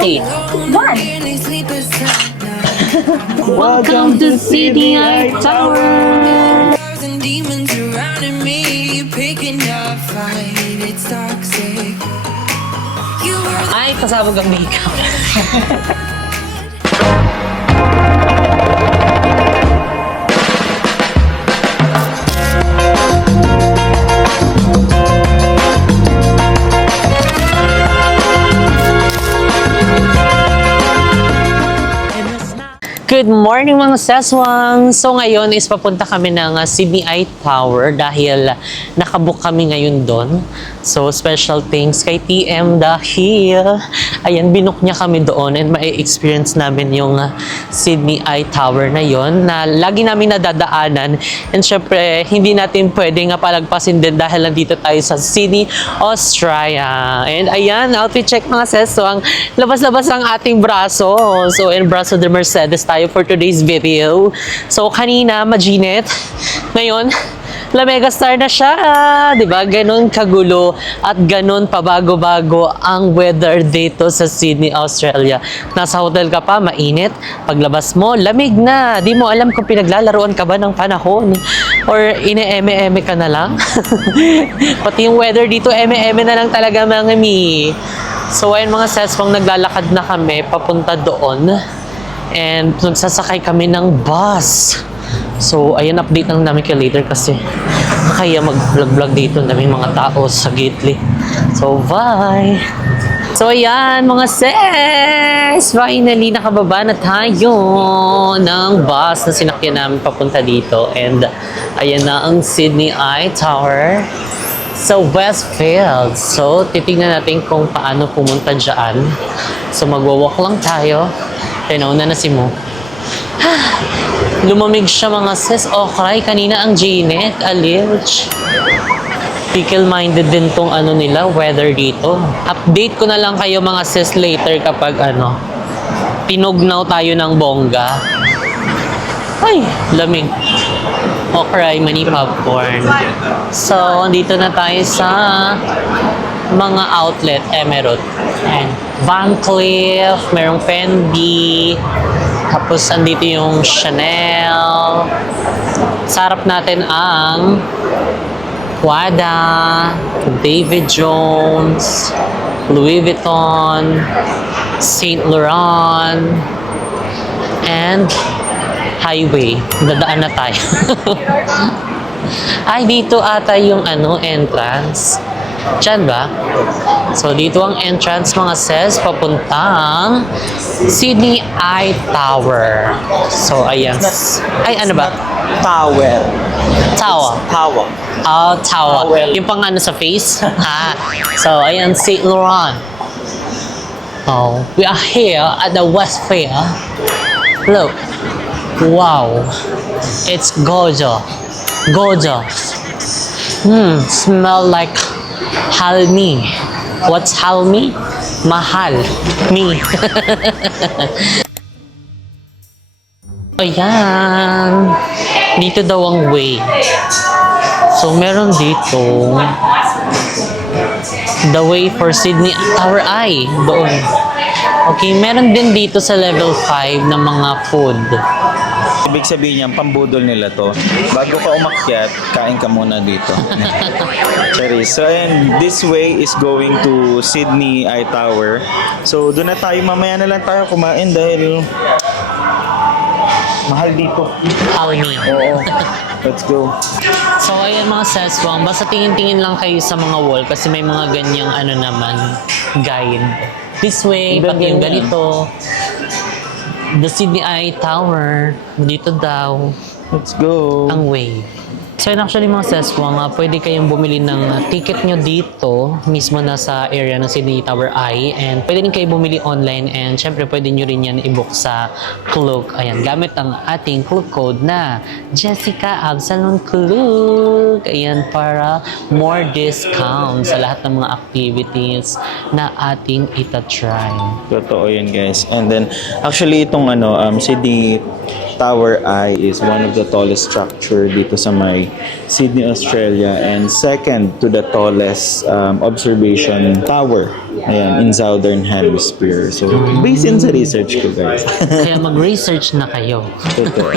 3. One. Welcome to CDI Tower! Thousand demons surrounding me, picking up fight, it's toxic. You were the Ay, pasabog ang makeup. Good morning mga seswang! So ngayon is papunta kami ng CBI Tower dahil nakabook kami ngayon doon. So special thanks kay TM dahil ayan, binook niya kami doon and ma-experience namin yung CBI Tower na yon na lagi namin nadadaanan. And syempre hindi natin pwedeng palagpasin din dahil nandito tayo sa Sydney, Australia. And ayan, outfit check mga seswang. Labas-labas ang ating braso. So in braso de Mercedes tayo for today's video. So kanina maginit, ngayon La Megastar na siya, 'di ba? Ganon kagulo at ganon pabago-bago ang weather dito sa Sydney, Australia. Nasa hotel ka pa, mainit. Paglabas mo, lamig na. Di mo alam kung pinaglalaruan ka ba ng panahon or ine-eme-eme ka na lang. Pati yung weather dito, eme-eme na lang talaga mga mi. So ayun mga seswang, naglalakad na kami papunta doon. And nagsasakay kami ng bus. So, ayun, update lang namin kayo later kasi kaya mag-vlog-vlog dito. Daming mga tao sa Gately. So, bye! So, ayan, mga sis! Finally, nakababa na tayo ng bus na sinakyan namin papunta dito. And, ayan na ang Sydney Eye Tower sa Westfield. So, titignan natin kung paano pumunta dyan. So, magwa-walk lang tayo. Kaya nauna na si Mo. Lumamig siya mga sis. Okay, kanina ang Janet, Alilch. Pickle-minded din tong ano nila, weather dito. Update ko na lang kayo mga sis later kapag ano, tinugnaw tayo ng bongga. Ay, lamig. Okay, mani popcorn. So, andito na tayo sa mga outlet, Emerald. And Van Cleef, merong Fendi, tapos andito yung Chanel. Sarap natin ang Prada, David Jones, Louis Vuitton, Saint Laurent, and Highway. Dadaan na tayo. Ay, dito ata yung ano, entrance. Diyan ba? So, dito ang entrance mga sis, papuntang Sydney Eye Tower. So, ayan. Ay, ano ba? Tower. Tower. Tower. Oh, tower. Tower. Yung pang ano sa face. So, ayan, Saint Laurent. Oh, we are here at the Westfield. Look. Wow. It's gorgeous. Gorgeous. Smell like halmi. What's halmi? Mahal. Me. Ayan. Dito daw ang way. So, meron dito the way for Sydney Tower Eye. Doon. Okay, meron din dito sa level 5 ng mga food. Ibig sabihin niyan, pambudol nila to. Bago ka umakyat, kain ka muna dito. Sorry. So, and this way is going to Sydney Eye Tower. So, doon na tayo. Mamaya na lang tayo kumain dahil mahal dito. Halmi. Oo. Let's go. So, ayan mga seswang, basta tingin-tingin lang kayo sa mga wall kasi may mga ganyang ano naman, guide. This way, pati yung ganito. The Sydney Eye Tower, dito daw, Let's go. ang way. So, yun actually mga seswang, pwede kayong bumili ng ticket nyo dito, mismo na sa area ng Sydney Tower Eye. And pwede rin kayo bumili online and syempre pwede nyo rin yan i-book sa Klook. Ayan, gamit ang ating Klook code na Jessica Absalon Klook. Ayan, para more discounts sa lahat ng mga activities na ating itatry. Totoo yun, guys. And then, actually, itong Sydney Tower Eye is one of the tallest structure dito sa may Sydney, Australia, and second to the tallest observation tower ayan, in Southern Hemisphere. So, based in sa research ko, guys. Kaya mag-research na kayo. Totoo.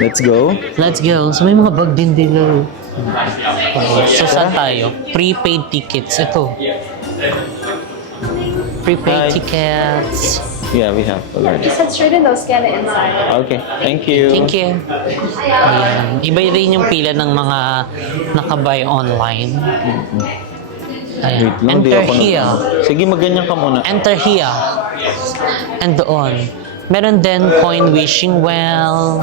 Let's go. Let's go. So may mga bag din dito. So saan tayo? Prepaid tickets. Ito. Prepaid Hi. tickets. Yeah, we have already. Just head straight in though, scan it inside. Okay, thank you. Thank you. Ayan. Iba rin yung pila ng mga nakabay online. Ayan. Wait lang, di Enter ako here. Sige, magganyan ka muna. Enter here. And doon. Meron din coin wishing well.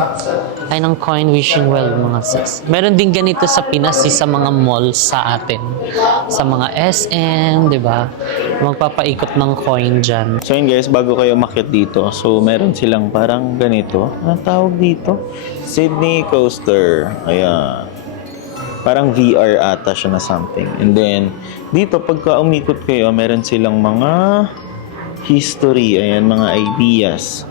Ay, ng coin wishing well, mga sis. Meron din ganito sa Pinas, sa mga mall sa atin. Sa mga SM, di ba? Magpapaikot ng coin dyan. So yun guys, bago kayo umakyat dito, so meron silang parang ganito. Anong tawag dito? Sydney Coaster. Ayan. Parang VR ata siya na something. And then, dito pagka umikot kayo, meron silang mga history, ayan, mga ideas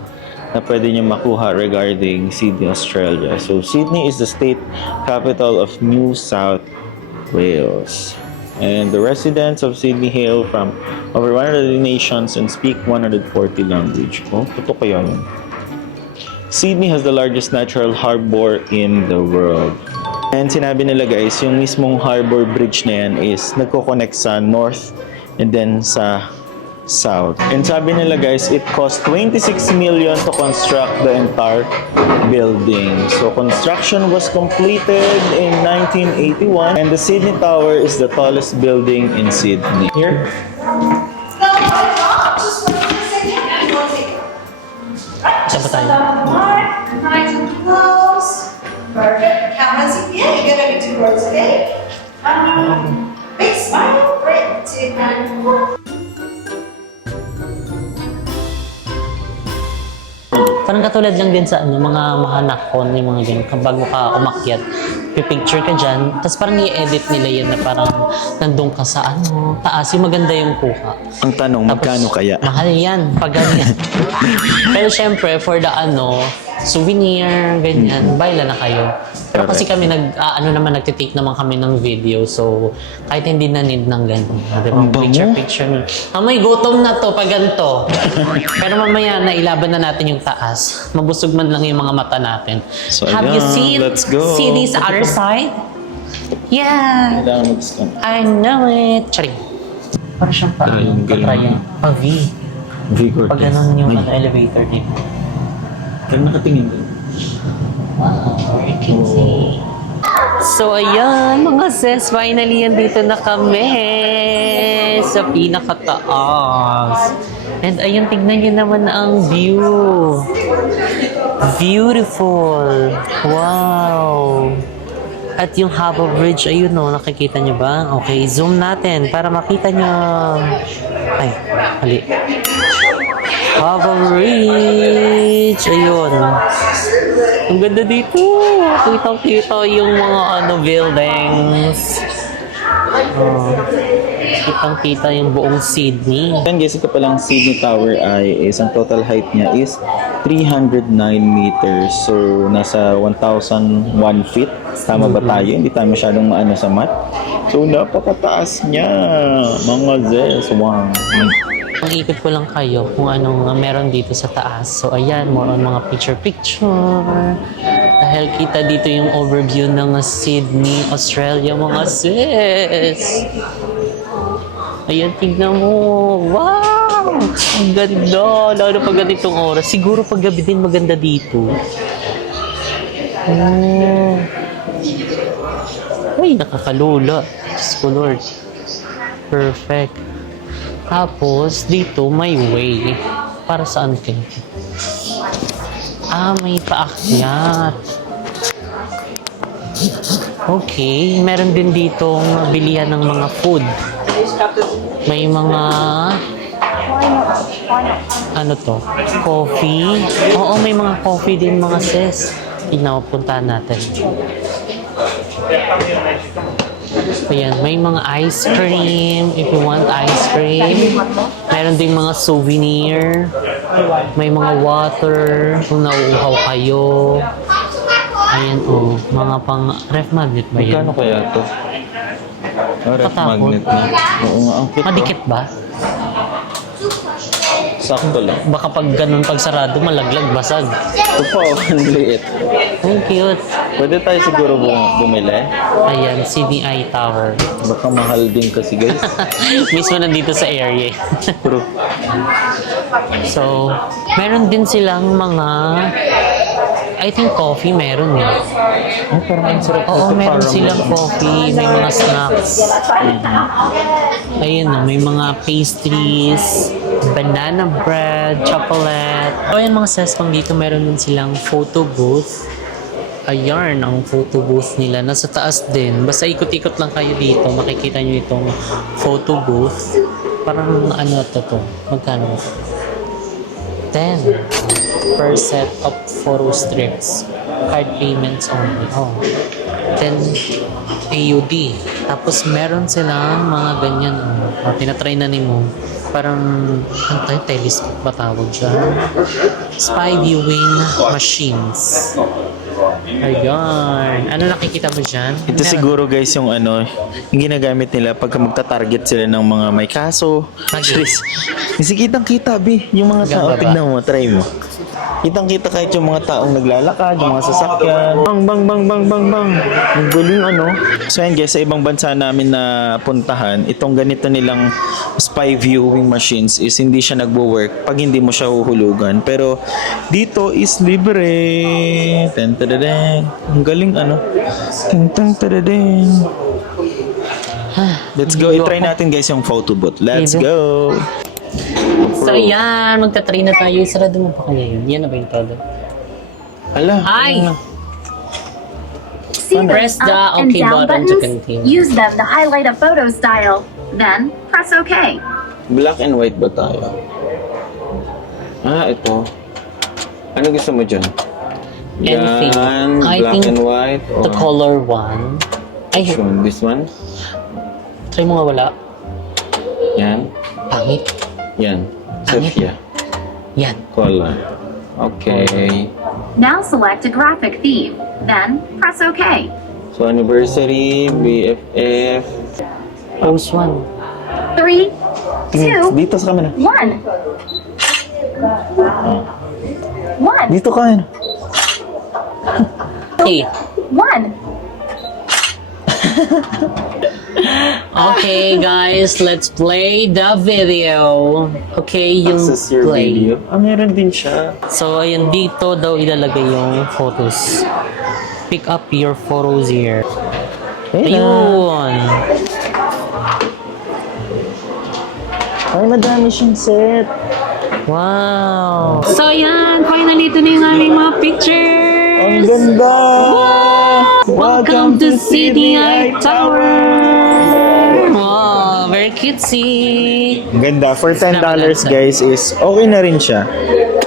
na pwede nyo makuha regarding Sydney, Australia. So, Sydney is the state capital of New South Wales. And the residents of Sydney hail from over 100 nations and speak 140 language. Oh, totoo kaya yun. Sydney has the largest natural harbor in the world. And sinabi nila guys, yung mismong harbor bridge na yan is nagko-connect sa north and then sa south. And sabi nila guys, it cost 26 million to construct the entire building. So construction was completed in 1981 and the Sydney Tower is the tallest building in Sydney. Here? Saan ba tayo? Nice and close. Perfect. Cameras in here. You get ready to words, okay? Big smile. Great. Two and one. Parang katulad lang din sa ano, mga mahanakon, yung mga ganyan. Kapag ka umakyat, pipicture ka dyan, tapos parang i-edit nila yan na parang nandun ka sa ano, taas, yung maganda yung kuha. Ang tanong, magkano kaya? Mahal yan, pag ganyan. Pero syempre, for the ano, souvenir, ganyan, baila na kayo. Pero kasi kami nagtitake naman kami ng video, so kahit hindi na need ng ganun. Diba? Ang bango. Picture. May gutom na to pag ganito. Pero mamaya na ilaban na natin yung taas. Mabusog man lang yung mga mata natin. So, Have you ayan, seen let's go. see this other side? Yeah, Kailangan mag-scan. I know it. Charing. Parang siyang Galing. Pa-V. Vigor. Pag ganun yung elevator dito. Kaya nakatingin din. Wow, you can see. So, ayan, mga sis, finally, andito na kami sa pinakataas. And ayun, tignan nyo naman ang view. Beautiful. Wow. At yung Hava Bridge, ayun no, nakikita nyo ba? Okay, zoom natin para makita nyo. Ay, hali. Hava Bridge. Ayun. Ang ganda dito. Kitang-kita yung mga buildings. Oh. Kitang-kita yung buong Sydney. Yan guys, ito palang Sydney Tower ay isang total height niya is 309 meters. So, nasa 1,001 feet. Tama ba tayo? Hindi tayo masyadong maano sa math. So, napakataas niya. Mga zes. Wow. Ang ikot ko lang kayo kung anong meron dito sa taas. So, ayan, more on mga picture-picture. Dahil kita dito yung overview ng Sydney, Australia, mga sis. Ayan, tignan mo. Wow! Ang ganda. Lalo pag ganitong oras. Siguro pag gabi din maganda dito. Oh. Ay, nakakalula. Diyos ko, Lord. Perfect. Tapos, dito may way. Para saan kayo? May paakyat. Okay, meron din ditong bilihan ng mga food. May mga ano to? Coffee. Oo, may mga coffee din mga sis. Tignan, puntahan natin. Ayan, may mga ice cream. If you want ice cream. Meron ding mga souvenir. May mga water. Kung nauuhaw kayo. Ayan, oh. Mga pang ref magnet ba yan? Magkano kaya to? Ref Katakot. magnet na. Oo nga, ang cute. Madikit ba? Sakto lang. Baka pag ganun pag sarado, malaglag, basag. Ito pa, ang liit. Ang cute. Pwede tayo siguro bumili. Ayan, CDI Tower. Baka mahal din kasi guys. Mismo nandito sa area. True. So, meron din silang mga, I think coffee meron eh. Ay, parang ang sarap Oo, nito, meron parang- silang coffee, may mga snacks. Ayun na, may mga pastries, banana bread, chocolate. O yan mga sespang dito, meron din silang photo booth. Ayan, ang photo booth nila. Nasa taas din. Basta ikot-ikot lang kayo dito, makikita nyo itong photo booth. Parang ano to? Magkano? 10 per set of photo strips. Card payments only. Oh. 10 AUD. Tapos meron silang mga ganyan. Oh. Tinatry na ni mo. Parang, ano tayo? Telescope ba tawag siya? Spy viewing machines. Ayan. Ano nakikita mo dyan? Ito siguro guys yung ano, yung ginagamit nila pagka magta-target sila ng mga may kaso. Serious. Kasi kitang-kita, Bi. Yung mga tao, Ganda ba? tignan mo, try mo. Kitang-kita kahit yung mga taong naglalakad, yung mga sasakyan. Bang, bang, bang, bang, bang, bang. Ang galing ano. So yan guys, sa ibang bansa namin na puntahan, itong ganito nilang spy viewing machines is hindi siya nagwo-work pag hindi mo siya huhulugan. Pero dito is libre. Ten tadadeng. Ang galing ano. Ten ten tadadeng. Let's go. I-try natin guys yung photo booth. Let's go. So, ayan. Magta-try na tayo. Sarado mo pa kaya yun. Yan na ba yung todo? Hala. Hi! ano na? See Press those the up and OK down button to buttons? continue. Use them to highlight a photo style. Then, press OK. Black and white ba tayo? Ah, ito. Ano gusto mo dyan? Anything. Yan, I black think and white. The color one. Ay, Which one? This one? try mo nga wala. Yan. Pangit. Yan. Pangit. Sophia. Yan. Color. Okay. Now select a graphic theme. Then, press OK. So, anniversary, BFF. Pose one. 3, 2, Dito sa camera. 1. 1. Dito ka. Okay. 1. Okay, guys. Let's play the video. Okay, yung Access your play. video. Ah, meron din siya. So, ayun, dito daw ilalagay yung photos. Pick up your photos here. Ayun. Ay, madami siyang set. Wow. So, ayan. Finally, ito na yung aming mga pictures. Ang ganda! Welcome to CDI Tower. Wow, very cutesy. Ang ganda. For $10 guys is okay na rin siya.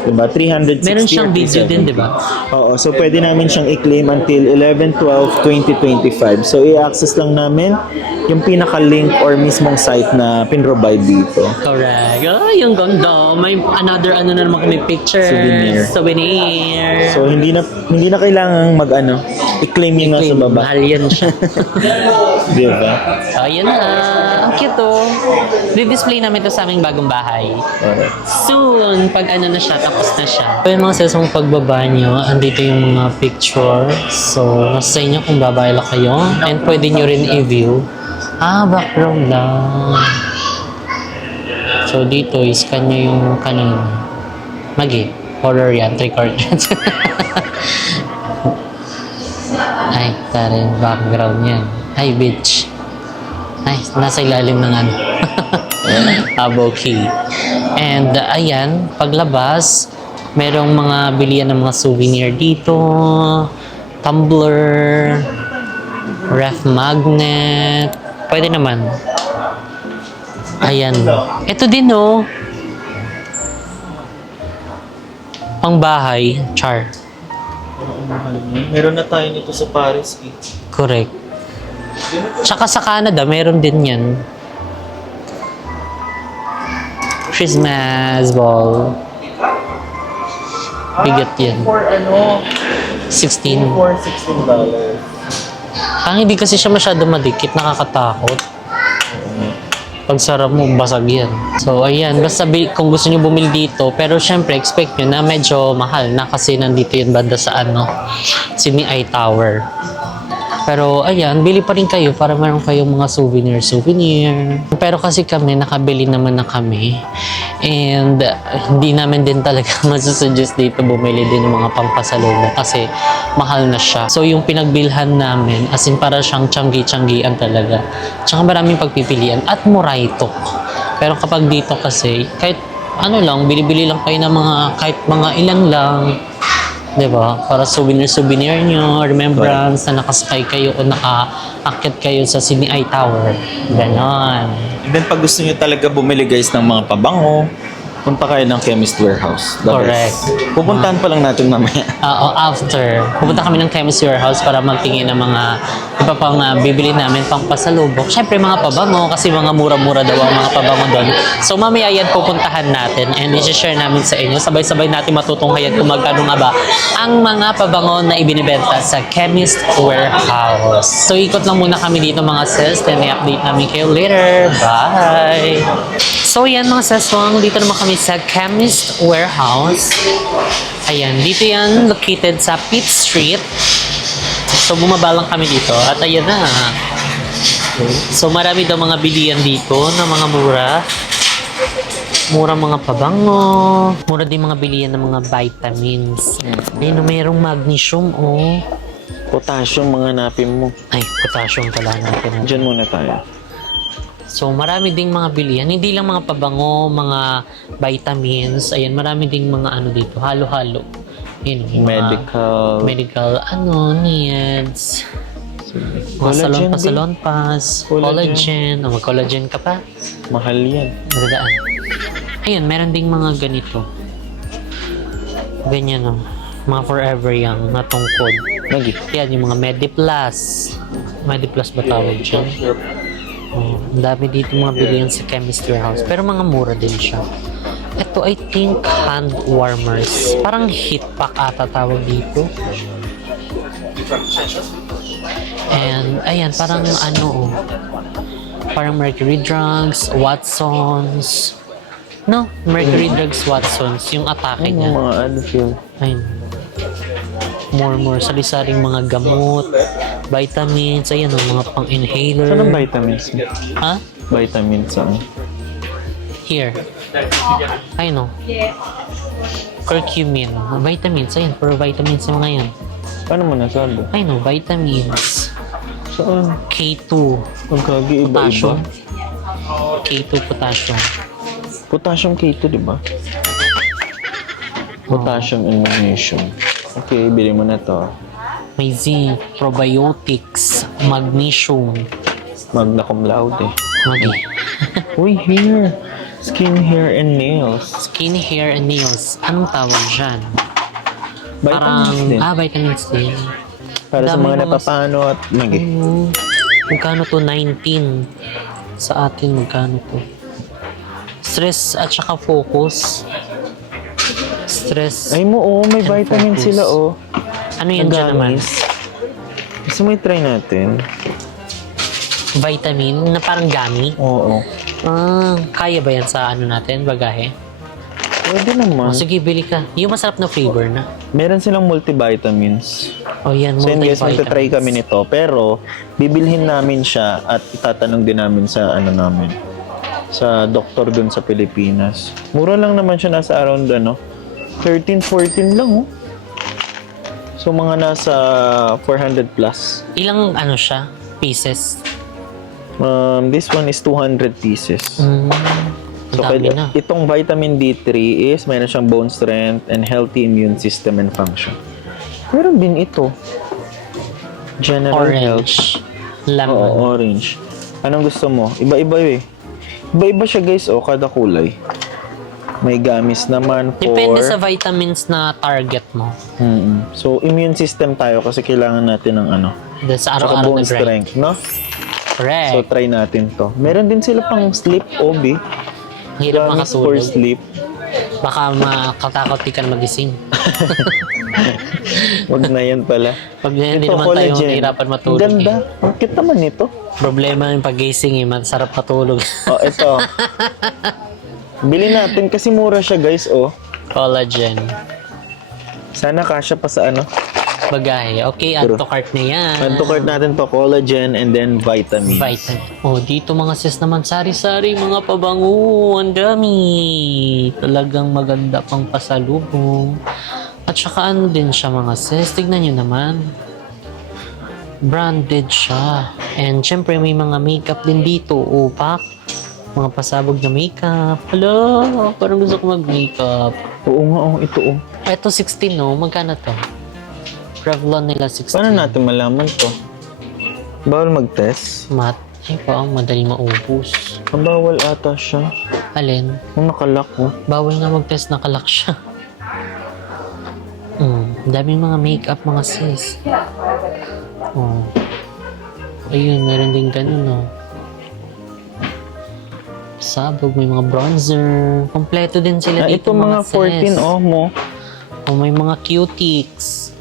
Diba? 360 Meron siyang or video din, 370. diba? Oo. So, pwede namin siyang i-claim until 11/12/2025. So, i-access lang namin yung pinaka-link or mismong site na pin-provide dito. Correct. Ay, yung ganda. May another ano na naman kami pictures. Souvenir. Souvenir. So, hindi na kailangang i-claim yung nga sa Claim, baba. mahal yan siya. Diba? So, ayun na. Ang cute oh. Di-display namin ito sa aming bagong bahay. Alright. Soon, pag ano na siya, tapos na siya. So, yung mga sesong pagbaba nyo, andito yung mga picture. So, nasa sa inyo kung babayla kayo. And pwede nyo rin i-view. Ah, background lang. So, dito, iscan nyo yung kanina. Magi, horror yan, 3 cartridges. Ay, tarin, background yan. Ay, bitch. Ay, nasa ilalim ng ano. Abo key. And ayan, paglabas, merong mga bilihan ng mga souvenir dito. Tumbler, ref magnet. Pwede naman. Ayan. Ito din oh. Pangbahay, char. Meron na tayo nito sa Paris eh. Correct. Tsaka sa Canada, meron din yan. Christmas ball. Bigat yan. For 16. For $16. Hindi kasi siya masyado madikit, nakakatakot. Pag sarap mo, basag yan. So, ayan. Basta kung gusto nyo bumili dito, pero syempre, expect nyo na medyo mahal na kasi nandito yun banda sa Sydney Eye Tower. Pero, ayan, bili pa rin kayo para meron kayong mga souvenir. Pero kasi kami, nakabili naman na kami. And, hindi namin din talaga masasuggest dito bumili din ng mga pampasalubong kasi mahal na siya. So, yung pinagbilhan namin, as in para siyang tiyanggi-tiyanggian talaga. Tsaka maraming pagpipilian at mura ito. Pero kapag dito kasi, kahit lang, bili-bili lang kayo ng kahit mga ilan lang. Diba? Para souvenir nyo, remembrance na nakasakay kayo o nakaakyat kayo sa Sydney Eye Tower. Ganon. And then pag gusto nyo talaga bumili guys ng mga pabango, punta kayo ng Chemist Warehouse. The Correct. best. Pupuntahan pa lang natin mamaya. After, pupunta kami ng Chemist Warehouse para magtingin ng mga iba pang bibili namin pang pasalubong. Siyempre mga pabango kasi mga mura-mura daw ang mga pabango doon. So mamaya yan pupuntahan natin and i-share namin sa inyo. Sabay-sabay natin matutunghayan kung magkano nga ba ang mga pabango na ibinibenta sa Chemist Warehouse. So ikot lang muna kami dito mga sis, then i-update namin kayo later. Bye! So yan mga seswang, dito naman kami sa Chemist Warehouse. Ayan, dito yan located sa Pitt Street. So bumaba lang kami dito at ayan na. So marami daw mga bilihan dito na mga mura. Mura mga pabango. Mura din mga bilihan ng mga vitamins. Ayun, mayroong magnesium Potassium mga napin mo. Ay, potassium pala natin. Diyan muna tayo. So, marami ding mga bilihan. Hindi lang mga pabango, mga vitamins. Ayan, marami ding mga dito. Halo-halo. Yun, mga medical needs. Mga salon pass. Collagen. Mag-collagen ka pa. Mahal yan. Magdadaan. Ayan, meron ding mga ganito. Ganyan, mga forever young na tungkod. Yan, yung mga Mediplus. Mediplus ba tawag dyan? Ang dami dito mga bilihan sa Chemist Warehouse. Pero mga mura din siya. Ito, I think, hand warmers. Parang heat pack ata tawag dito. And, ayan, parang parang Mercury Drugs, Watsons. No, Mercury Drugs, Watsons. Yung atake niya. Mga feel. Ayun. More sali-saling mga gamot, vitamins, ayan mga pang-inhaler. Saan ang vitamins mo? Ha? Vitamins Here. Ayun curcumin. Vitamins, ayan. Puro vitamins yung mga yan. Paano mo nasabi? Ayun vitamins. Saan? K2. Magkagi iba-iba. Potassium. K2 potassium. Potassium K2, di ba? Potassium and magnesium. Okay, bili mo na to. May zinc, probiotics, magnesium. Magna cum laude. Magi. Uy, hair. Skin, hair, and nails. Skin, hair, and nails. Anong tawag dyan? Vitamins din. Vitamins din. Para sa dami mga mga- napapano at magi. Magkano to? 19. Sa atin, magkano to? Stress at saka focus. Stress. Ay mo, may and vitamins focus. sila, Ano yun dyan naman? Gusto mo i-try natin? Vitamin na parang gummy. Oo. Kaya ba yan sa natin, bagahe? Pwede naman. Sige, bili ka. Yung masarap na flavor na. Meron silang multivitamins. Yan, So yun guys, multivitamins. magta-try kami nito. Pero, bibilhin namin siya at itatanong din namin sa namin. Sa doktor dun sa Pilipinas. Mura lang naman siya, nasa around 13, 14 lang So mga nasa 400 plus. Ilang siya? Pieces? This one is 200 pieces. So Dami na. itong vitamin D3 is mayroon siyang bone strength and healthy immune system and function. Meron din ito. General health. Orange. Lemon. Oo, orange. Anong gusto mo? Iba-iba Iba-iba siya guys, kada kulay. May gamis naman for... Depende sa vitamins na target mo. So, immune system tayo kasi kailangan natin ng Sa Saka araw-araw bone na grind. strength, no? Correct. So, try natin to. Meron din sila pang sleep, OB. Hirap Gamis for makatulog. sleep. Baka makatakot di ka na magising. Wag na yan pala. Pag hindi Ito, naman tayo collagen. nahihirapan matulog. Ang ganda. Eh. Ang cute naman ito. Problema yung pag-gising eh, masarap matulog. Oh, ito. Bili natin kasi mura siya, guys, oh. Collagen. Sana kasya pa sa ano. Bagahe. Okay, add to cart na yan. Add to cart natin to, collagen and then vitamins. Vitamin. Oh, dito mga sis naman, sari-sari, mga pabango. Ang dami. Talagang maganda pang pasalubong. At saka ano din siya mga sis. Tignan nyo naman. Branded siya. And syempre may mga makeup din dito. Upak. Mga pasabog na makeup. Hello, parang gusto ko mag-makeup. Oo nga, oh, ito, oh. Eto 16 no, magkano to? Revlon nila 16. Paano natin malaman to? Bawal mag-test? Mat. Ay pa, madali maubos. Ang bawal ata siya. Alin? Ang nakalak, oh. Bawal nga mag-test na kalak siya. Daming mga makeup mga sis. Oh. Ayun, meron din ganun, oh. Sabog, may mga bronzer. Kompleto din sila dito Ito mga sis. 14, oh, mo. Oh, may mga cutics.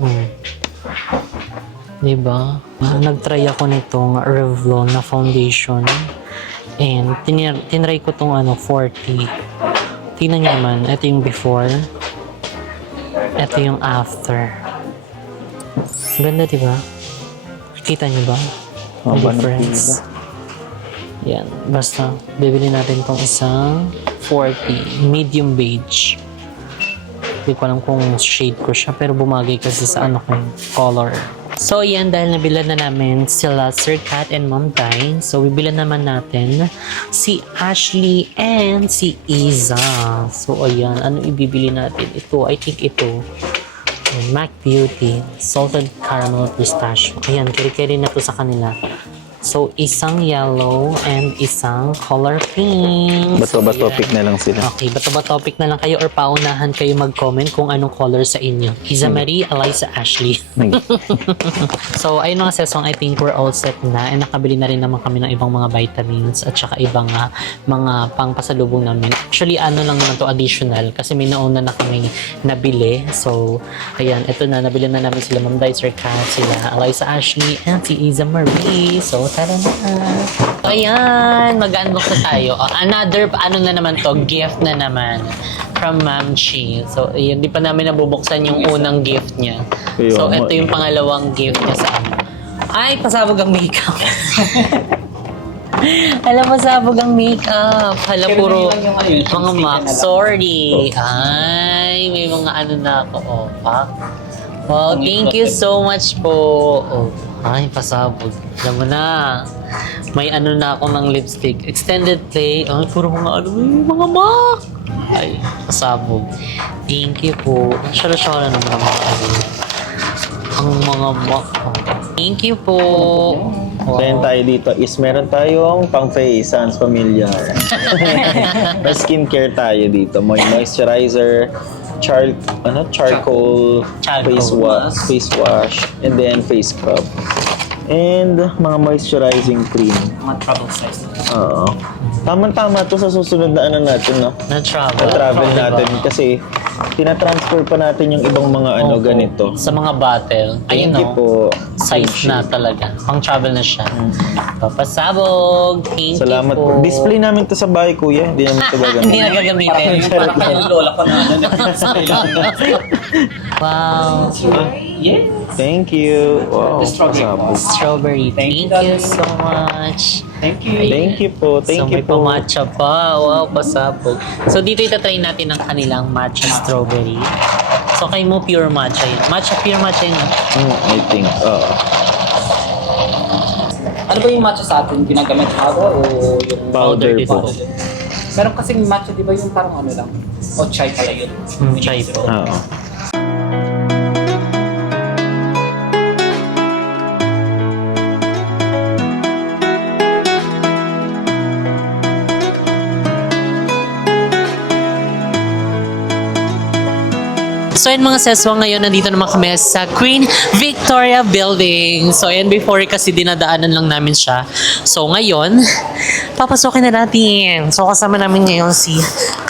Diba? Nag-try ako nitong Revlon na foundation. And tinry ko tong 40. Tingnan nyo naman, ito yung before. Ito yung after. Ganda, diba? Kita nyo ba? Oh, Ang ba difference. Yan. Basta, bibili natin tong isang 40. Medium beige. Hindi ko alam kung shade ko siya, pero bumagay kasi sa color. So, yan, dahil nabilan na namin sila Sir Kat and Mom Dine. So, bibilan naman natin si Ashley and si Iza. So, ayan, ano ibibili natin? Ito, I think ito. MAC Beauty, Salted Caramel Pistachio. Ayan, kiri-kiri na to sa kanila. So, isang yellow and isang color pink. Bato-bato So, pick na lang sila. okay, bato-bato topic na lang kayo or paunahan kayo mag-comment kung anong color sa inyo. Iza Marie, Eliza, Ashley. So, ayun mga sesong, I think we're all set na and nakabili na rin naman kami ng ibang mga vitamins at saka ibang mga pangpasalubong namin. Actually, ano lang naman to additional kasi may nauna na kami nabili. So, ayan, ito na, nabili na namin sila Ma'am Dai, Sir Kat, sila Eliza, Ashley, and si Iza Marie. So, tara na. So, ayan, mag-unbox na tayo. Another, na naman to, gift na naman from Ma'am Chi. So, ayan, di pa namin nabubuksan yung unang gift niya. So, ito yung pangalawang gift niya sa amin. Ay, pasabog ang makeup. Alam mo, sabog ang makeup. Hala, puro mga MAC. Sorry. Ay, may mga na ako. Oh, pak. Wow, thank you so much po. Oh, ay, pasabog. Alam mo na. May na ako ng lipstick. Extended play. Ay, puro mga mga MAC. Ay, pasabog. Thank you po. Syara-syara naman ang mga ang mga MAC. Thank you po. So, yun tayo dito is meron tayong pang-face, sans familiar. May skincare tayo dito. May moisturizer, charcoal face wash, and then face scrub. And mga moisturizing cream. Mga trouble size. Oo. Tama-tama to sa susunod na natin, no? Na-travel. Na-travel Diba? natin kasi tinatransfer pa natin yung ibang mga Opo. ganito. Sa mga bottle. Ayun, Thank you no? po. Size na talaga. Pang-travel na siya. Papasabog. Thank Salamat you po. po. Display namin to sa bahay, kuya. Hindi namin ito Hindi gagamitin. na gagamitin. Parang kayong lola ko na Wow. Yes. Thank you. Wow. Strawberry. pasabog. Strawberry. Thank you so much. Thank you. Thank you po. Thank so you may po. pa-matcha pa. Wow, pasabog. So dito itatry natin ang kanilang matcha strawberry. So kay mo pure matcha yun. Pure matcha yun. I think. Ano ba yung matcha sa atin? Ginagamit haba o yung Powder din po. Meron kasing matcha, di ba yung parang ano lang? O chai pala yun. Chai po. Oo. So yun mga seswa, ngayon nandito naman kami sa Queen Victoria Building. So yan before kasi dinadaanan lang namin siya. So ngayon, papasokin na natin. So kasama namin ngayon si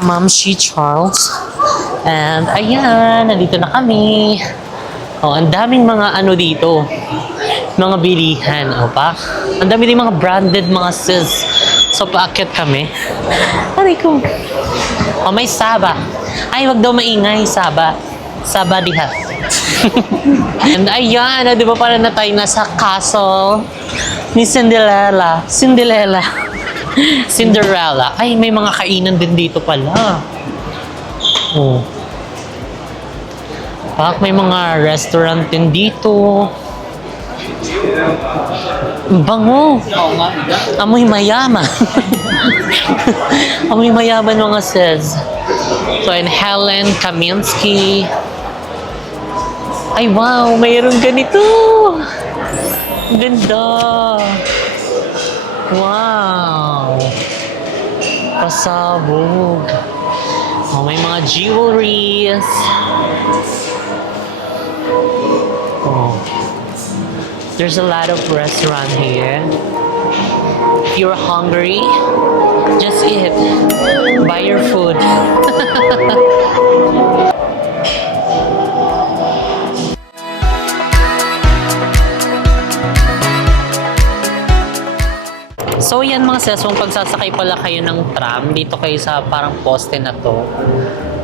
Ma'am Shi Charles And ayan, nandito na kami. Oh, ang daming mga ano dito. Mga bilihan. O pa? Ang dami din mga branded mga sis. So, paakyat kami. Aray ko. Oh, may Saba. Ay, wag daw maingay. Saba. Saba diha. And ayan, di ba parang na tayo nasa castle ni Cinderella. Cinderella. Cinderella. Ay, may mga kainan din dito pala. Oh. Pak, may mga restaurant din dito. Bango. Oo nga. Amoy mayaman. Amoy mayaman mga says. So, and Helen Kaminsky. Ay, wow! Mayroon ganito! Ang ganda! Wow! Pasabog. Oh, may mga jewelries. Oh. There's a lot of restaurant here. If you're hungry, just eat. Buy your food. So yan mga sis, kung pagsasakay pala kayo ng tram, dito kayo sa parang poste na to.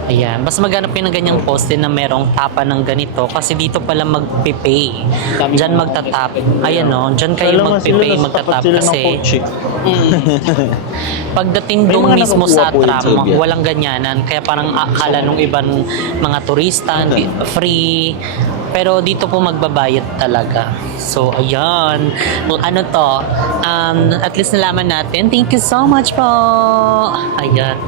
Ayan, mas maghanap kayo ng ganyang poste na merong tapa ng ganito kasi dito pala magpipay. Diyan magtatap. Ayan o, diyan kayo magpipay, magtatap kasi pagdating May doon mga mismo nakukuha sa po yun tram, sa Libya. walang ganyanan. Kaya parang akala nung ibang mga turista, free. Pero dito po magbabayad talaga. So, ayan. Ano to? At least nalaman natin. Thank you so much po. Ayan.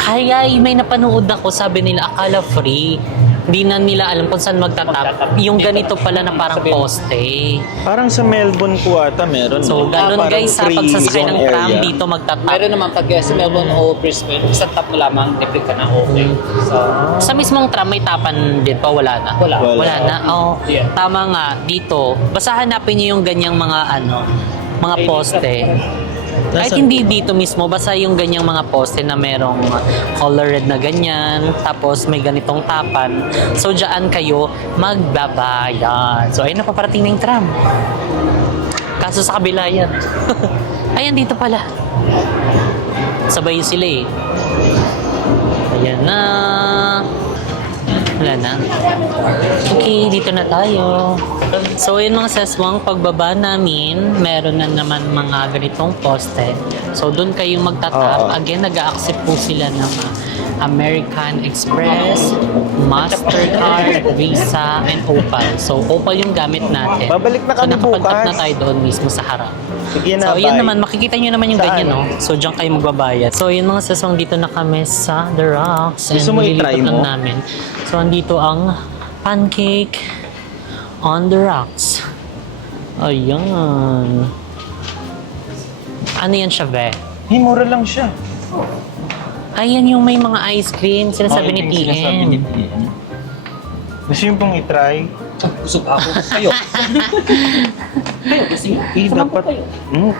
Kaya may napanood ako, sabi nila, akala free. Hindi na nila alam kung saan magtatap. Yung ganito pala na parang poste. Parang sa Melbourne po ata meron. So, ganun Parang guys, sa free pagsasakay ng zone tram, area. dito magtatap. Meron naman pag sa Melbourne o Brisbane, isang tap mo lamang, libre ka na okay. So, Sa mismong tram, may tapan din pa, wala na. Wala. Wala na. Oh, Yeah. tama nga, dito. Basta hanapin niyo yung ganyang mga mga poste. Kahit hindi dito mismo, basta yung ganyang mga poste na merong color red na ganyan, tapos may ganitong tapan. So, dyan kayo magbabayad. So, ayun na, paparating na yung tram. Kaso sa kabila yan. Ayan, dito pala. Sabay sila eh. Ayan na. Wala na. Okay, dito na tayo. So, yun mga seswang, pagbaba namin, meron na naman mga ganitong poste. So, doon kayong magtatap. Oo. Again, nag-a-accept po sila ng American Express, Mastercard, Visa, and Opal. So, Opal yung gamit natin. Babalik na kami So, nakapag-tap bukas. na tayo doon mismo sa harap. Sige na, So, yun bye. naman, makikita nyo naman yung Saan? ganyan, no? So, diyan kayo magbabayad. So, yun mga seswang, dito na kami sa The Rocks. Gusto mo i-try nililipat lang mo? namin. So, andito ang pancake on the rocks. Ayan. Ano yan siya, be? Mura lang siya. Ayan yung may mga ice cream. Sinasabi ni TM. Gusto yung pong i-try? usog ako. Kayo. Kayo, kasi samahan po kayo.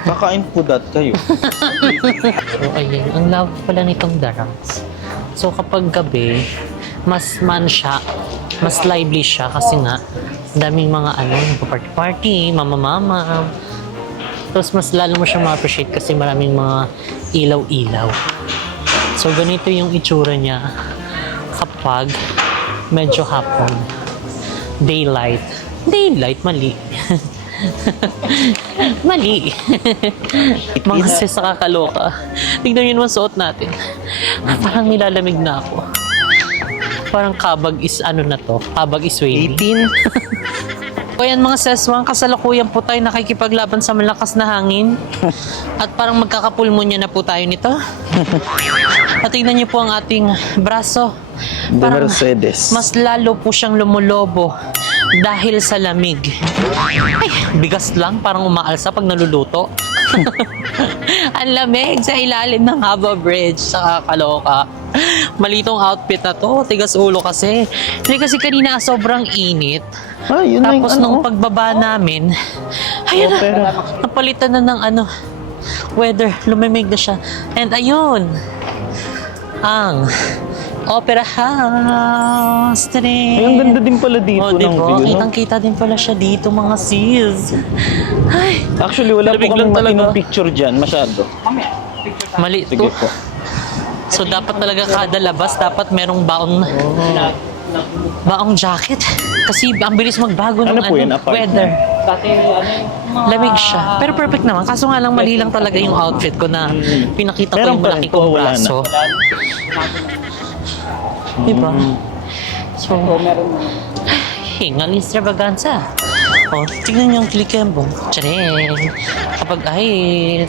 Kakain po that kayo. So, ayan. Ang love pala nitong The Rocks. So, kapag gabi, mas siya, mas lively siya kasi nga, daming mga party-party, mama-mama. Tapos mas lalo mo siyang ma-appreciate kasi maraming mga ilaw-ilaw. So, ganito yung itsura niya kapag medyo hapon. Daylight. Daylight, mali. Mali. Mga sis, nakakaloka. Tignan yun naman suot natin. Parang nilalamig na ako. Parang kabag is kabag is wavy. 18? O yan mga seswang, kasalukuyan po tayo nakikipaglaban sa malakas na hangin. At parang magkakapulmonya na po tayo nito. At tignan niyo po ang ating braso. The Parang Mercedes. mas lalo po siyang lumulobo dahil sa lamig. Ay, bigas lang, parang umaalsa pag naluluto. Ang lamig sa ilalim ng Haba Bridge sa Kakaloka. Malitong outfit na to, tigas ulo kasi. Hindi kasi kanina sobrang init. Yun na yung Tapos nung pagbaba namin, ayun na, pero napalitan na ng weather, lumimig na siya. And ayun, ang Opera House. Tada! Ay, ang ganda din pala dito Oh, ng diba? view. No? Kitang-kita din pala siya dito, mga sis. Ay, Actually, wala po Lamig kami lang talaga. matinong picture dyan, masyado. mali Sige to. po. So, dapat talaga kada labas, dapat merong baong jacket. Kasi ang bilis magbago ng Ano po yun, apartment? weather. Lamig siya. Pero perfect naman. Kaso nga lang, mali lang talaga yung outfit ko na pinakita ko Meron yung pa rin malaki po, kong wala na. braso. Diba? So, hingal extravaganza. O, tingnan niyo ang kilikembo. Tcharing! Kapag ahit.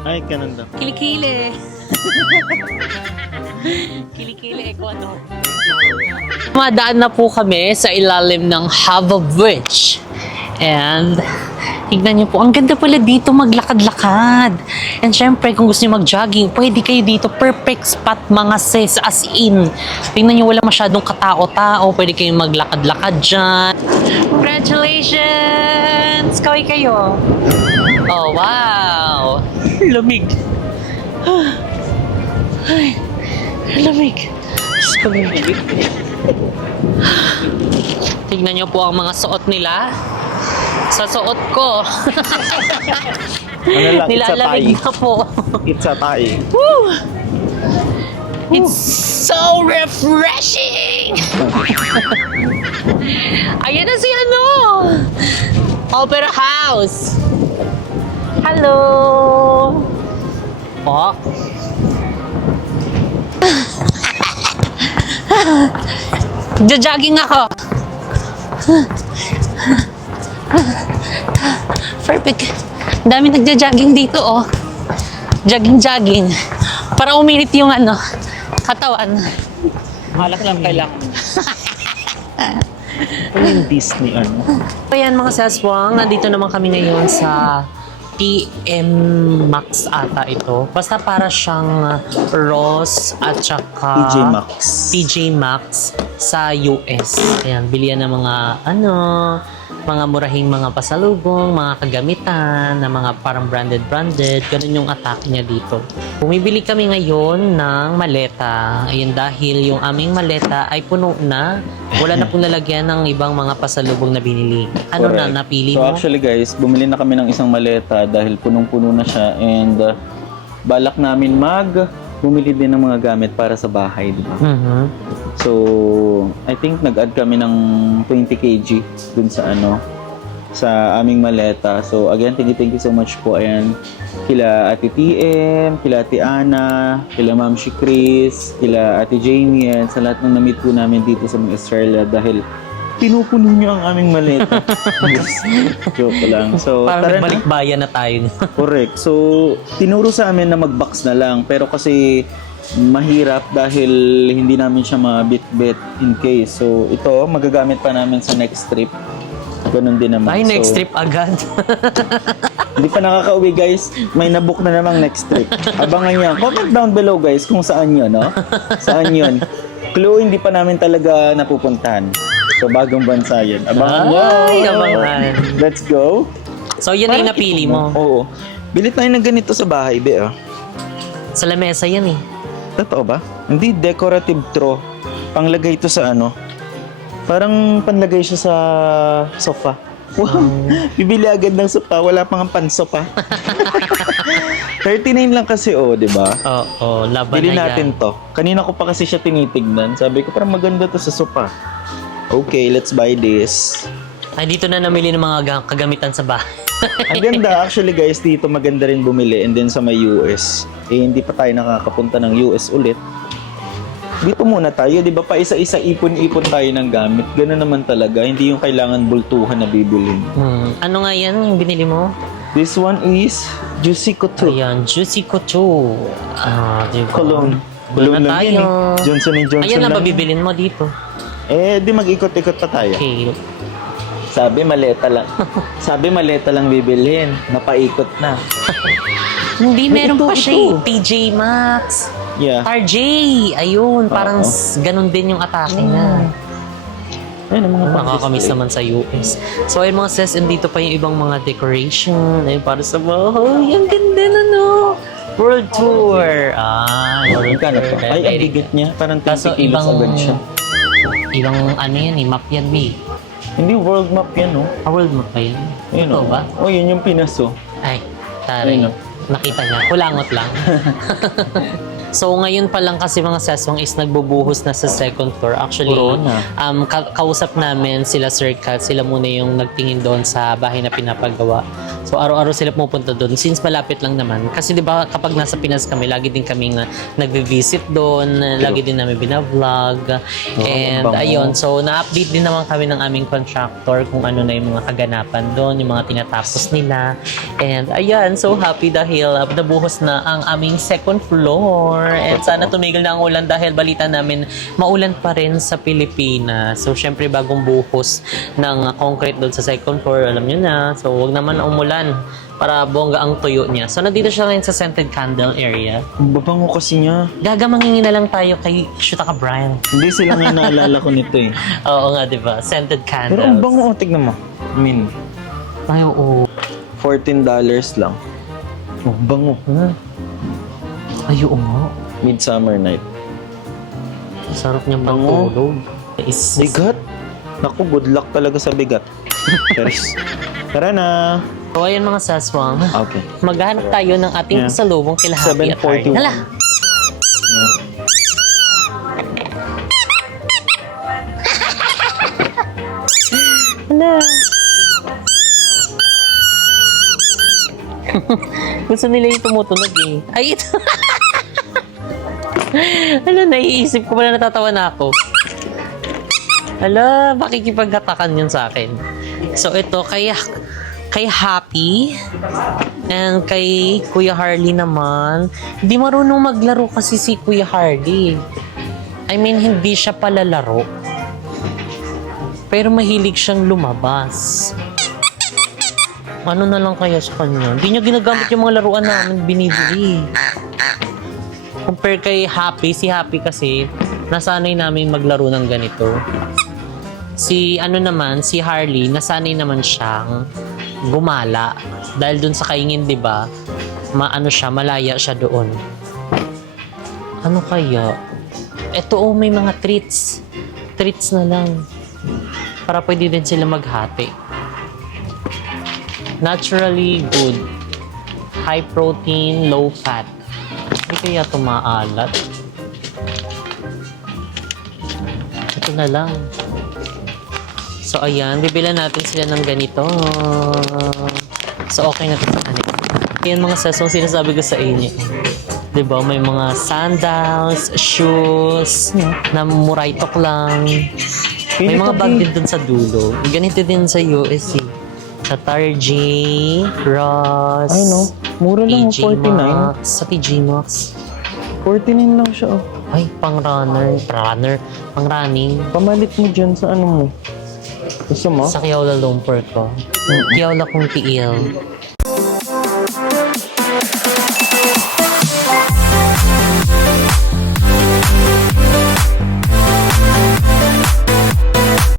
Ay, ganun daw. Kilikili! Kilikili, ano. Madaan na po kami sa ilalim ng Hava Bridge. And, tignan niyo po, ang ganda pala dito maglakad-lakad. And syempre, kung gusto niyo mag-jogging, pwede kayo dito. Perfect spot, mga sis. As in, tingnan niyo, wala masyadong katao-tao. Pwede kayong maglakad-lakad dyan. Congratulations! Kaway kayo. Oh, wow! Lamig. Ay, lamig. Diyos ko, lamig. Tignan niyo po ang mga suot nila. Sa suot ko. Ano lang, it's a Nilalamig tie. na po. It's a tie. Woo! It's so refreshing! Ayan na si ano! Opera House! Hello! Po? Jogging ako! Perfect. Dami nagja-jogging dito, oh. Jogging. Para uminit yung ano, katawan. Malak lang kailangan. Ano yung Disney, ano? Ayan mga saswang, nandito naman kami ngayon sa TM Max ata ito. Basta para siyang Ross at saka TJ Maxx. TJ Maxx sa US. Ayan, bilihan ng mga mga murahing mga pasalubong, mga kagamitan, na mga parang branded. Ganun yung atake niya dito. Bumibili kami ngayon ng maleta. Ayun, dahil yung aming maleta ay puno na. Wala na pong lalagyan ng ibang mga pasalubong na binili. Ano Correct. na napili So mo? actually guys, bumili na kami ng isang maleta dahil punong-puno na siya and balak namin bumili din ng mga gamit para sa bahay, di ba? Mhm. So, I think nag-add kami ng 20 kg dun sa sa aming maleta. So, again, thank you so much po. Ayan, kila Ate TM, kila Ate Ana, kila Ma'am si Chris, kila Ate Jamie, and sa lahat ng na-meet po namin dito sa mga Australia dahil pinupuno niyo ang aming maleta. Joke lang. So, Parang tara na. nagbalik bayan na tayo. Correct. So, tinuro sa amin na mag-box na lang. Pero kasi mahirap dahil hindi namin siya mabit-bit in case. So, ito, magagamit pa namin sa next trip. Ganun din naman. Ay, next So, trip agad. Hindi pa nakaka-uwi guys. May nabook na namang next trip. Abangan niya. Comment down below guys kung saan yun, no? Saan yun. Clue, hindi pa namin talaga napupuntahan. So, bagong bansa yun. Abangan niyo. Ay, abangan. Let's go. So, yan ay Parang napili ito, mo. Oo. Bili tayo ng ganito sa bahay, be, oh. Sa lamesa yan eh. Totoo ba? Hindi, decorative throw. Panglagay ito sa parang panlagay siya sa sofa. Wow, bibili agad ng sofa. Wala pang pansofa. 39 lang kasi, di ba? Oo, laban Bili na natin yan. to. Kanina ko pa kasi siya tinitignan. Sabi ko, parang maganda to sa sofa. Okay, let's buy this. Ay, dito na namili ng mga kagamitan sa bahay. Ang ganda, actually guys, dito maganda rin bumili. And then sa may US. Hindi pa tayo nakakapunta ng US ulit. Dito muna tayo, di ba? Pa isa-isa ipon-ipon tayo ng gamit. Ganun naman talaga. Hindi yung kailangan bultuhan na bibilin. Ano nga yan yung binili mo? This one is Juicy Couture. Ayan, Juicy Couture. Diba? Cologne. Cologne na lang yan tayo. Johnson & Johnson Ayan na lang. babibilin mo dito. Di mag-ikot-ikot pa tayo. Okay. Sabi maleta lang. Sabi maleta lang bibilhin. Napaikot na. Hindi, meron ito, pa siya ito. eh. TJ Maxx. Yeah. RJ. Ayun, parang Oo. ganun din yung atake niya. Ayun ang mga Nakakamiss pang-display. naman sa US. So, ayun mga sis, and dito pa yung ibang mga decoration. Ayun, para sa bahay. Ang ganda na, no? World Tour! Ah, World Magkano Tour. pa? Ay, ang bigat niya. Parang 20 Kaso kilos agad siya. ibang ano yan eh, map yan eh. Hindi, world map yan, no? Ah, world map ba yan? Yun, Ito oh. ba? Oh, yun yung Pinas, oh. Ay, taray. Ayun, Nakita niya. Kulangot lang. So, ngayon pa lang kasi mga seswang is nagbubuhos na sa second floor. Actually, Corona. kausap namin sila Sir Kat. Sila muna yung nagtingin doon sa bahay na pinapagawa. So, araw-araw sila pupunta doon. Since malapit lang naman. Kasi di ba kapag nasa Pinas kami, lagi din kaming nagvi-visit doon. Lagi din namin binavlog. And bango. ayun, so na-update din naman kami ng aming contractor kung ano na yung mga kaganapan doon, yung mga tinatapos nila. And ayan, so happy dahil nabuhos na ang aming second floor. And sana tumigil na ang ulan dahil balita namin maulan pa rin sa Pilipinas. So syempre bagong buhos ng concrete doon sa second floor, alam nyo na. So wag naman umulan para bongga ang tuyo niya. So nandito siya ngayon sa scented candle area. Ang babango kasi niya. Gaga, mangingi na lang tayo kay Shutaka Brian. Hindi sila nga naalala ko nito eh. Oo nga, di ba? Scented candles. Pero ang bango, oh, tignan mo. I mean, Ay, oo. $14 lang. Oh, bango. Ay, oo nga. Midsummer Night. Sarap niyang Bango. pantulog. Is, Bigat? Naku, good luck talaga sa bigat. Charis. Tara na. so, ayan mga saswang. Okay. Maghanap tayo ng ating Yeah. salubong kila Happy at Hardy. 7:41. Hala! Yeah. Hala! Gusto nila yung tumutunog eh. Ay, ito! Hala, naiisip ko pala, natatawa na ako. Hala, makikipagkatakan yun sa akin. So, ito, kay Happy and kay Kuya Harley naman, hindi marunong maglaro kasi si Kuya Harley. I mean, hindi siya palalaro. Pero mahilig siyang lumabas. Ano na lang kaya sa kanya? Hindi niya ginagamit yung mga laruan namin binibili. Compare kay Happy, si Happy kasi nasanay namin maglaro ng ganito. Si Harley, nasanay naman siyang gumala. Dahil dun sa kaingin, di ba? Malaya siya doon. Ano kaya? Eto, may mga treats. Treats na lang. Para pwede din sila maghati. Naturally good. High protein, low fat. Hindi kaya ito maalat. Ito na lang. So, ayan. Bibilan natin sila ng ganito. So, okay na ito sa kanila. Ayan mga sesong sinasabi ko sa inyo. Diba? May mga sandals, shoes, na muraytok lang. May mga bag din dun sa dulo. Ganito din sa USC. Sa Target, Ross, Ay, no. Mura lang, TJ 49. Maxx, sa TJ Maxx. 49 lang siya, oh. Ay, pang running. Pamalit mo dyan sa ano mo. Gusto mo? Sa Kiaula Lumpur ko. Kiaula kong tiil.